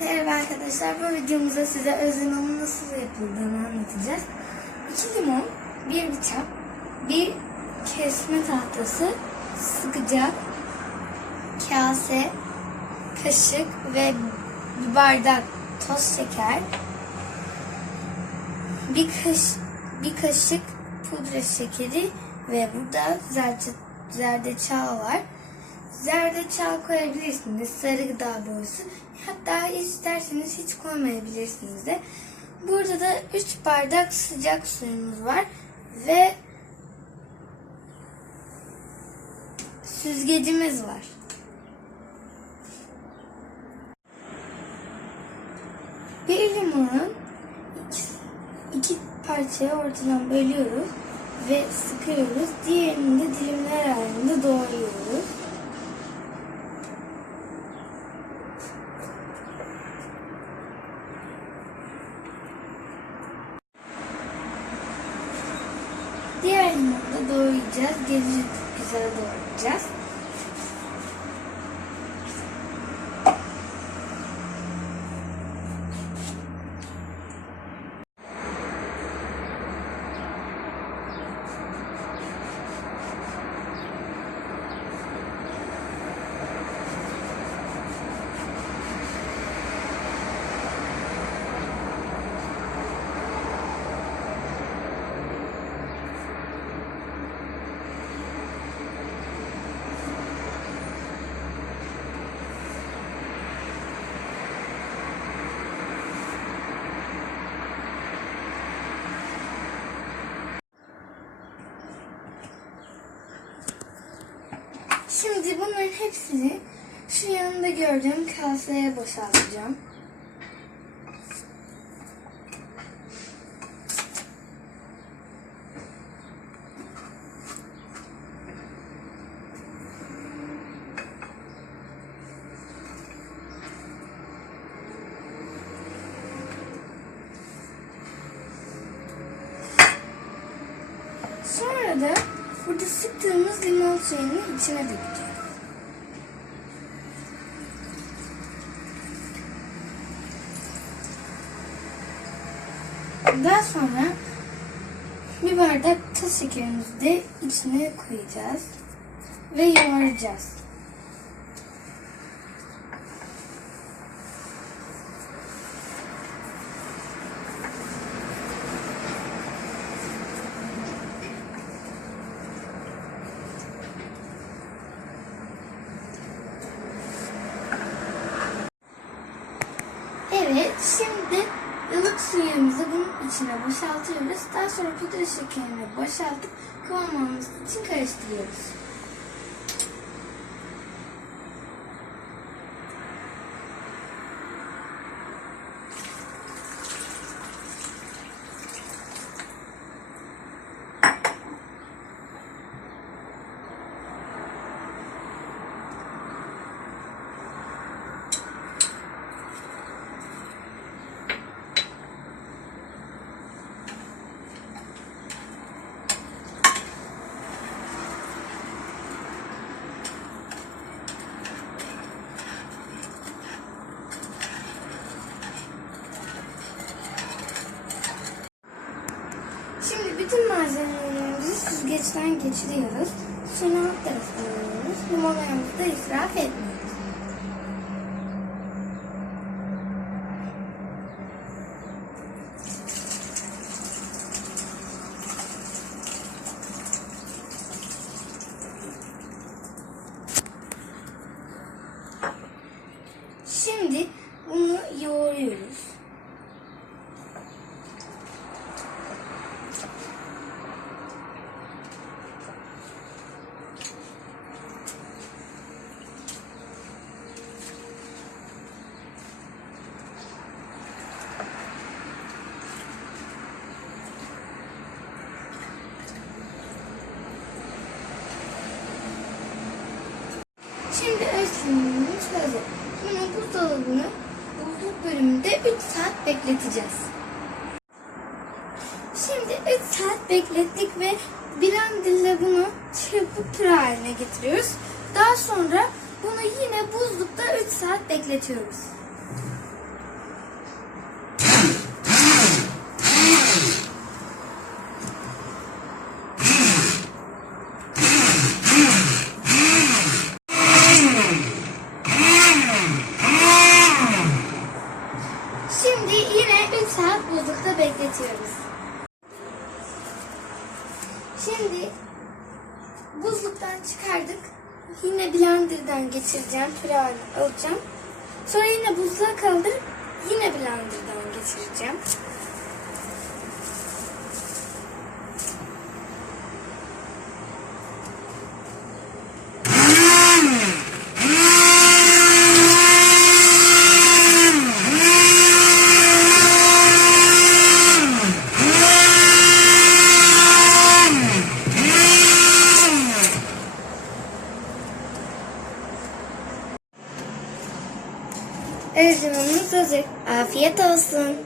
Merhaba arkadaşlar, bu videomuzda size özlemamın nasıl yapıldığını anlatacağız. 2 limon, bir bıçak, bir kesme tahtası, sıkacak, kase, kaşık ve bir bardak toz şeker, bir, kaş, bir kaşık pudra şekeri ve burada zerde, zerdeçal var. Zerdeçal koyabilirsiniz, sarı gıda boyası. Hatta isterseniz hiç koymayabilirsiniz de. Burada da 3 bardak sıcak suyumuz var ve süzgecimiz var. Bir limonun iki, iki parçaya ortadan bölüyoruz ve sıkıyoruz. Diğerini de dilimler halinde doğruyoruz. Da doğrayacağız. Gece güzel doğrayacağız. Şimdi bunların hepsini şu yanında gördüğüm kaseye boşaltacağım. Sonra da burada sıktığımız limon suyunu içine dökeceğiz. Daha sonra bir bardak toz şekerimizi de içine koyacağız ve yoğuracağız. Şimdi ılık suyumuzu bunun içine boşaltıyoruz. Daha sonra pudra şekerini boşaltıp kıvam alması için karıştırıyoruz. Şimdi bütün malzemelerimizi süzgeçten geçiriyoruz. Suyunu alt tarafına alıyoruz. Limonlarımızı da israf etmiyoruz. Şimdi bunu yoğuruyoruz. Şimdi ölçümümüz hazır. Bunu buzdolabını buzluk bölümünde 3 saat bekleteceğiz. Şimdi 3 saat beklettik ve dille bunu çırpıp püre haline getiriyoruz. Daha sonra bunu yine buzlukta 3 saat bekletiyoruz. Şimdi buzluktan çıkardık. Yine blenderdan geçireceğim. Püre haline alacağım. Sonra yine buzluğa kaldırıp yine blenderdan geçireceğim. Özlemimiz hazır. Afiyet olsun.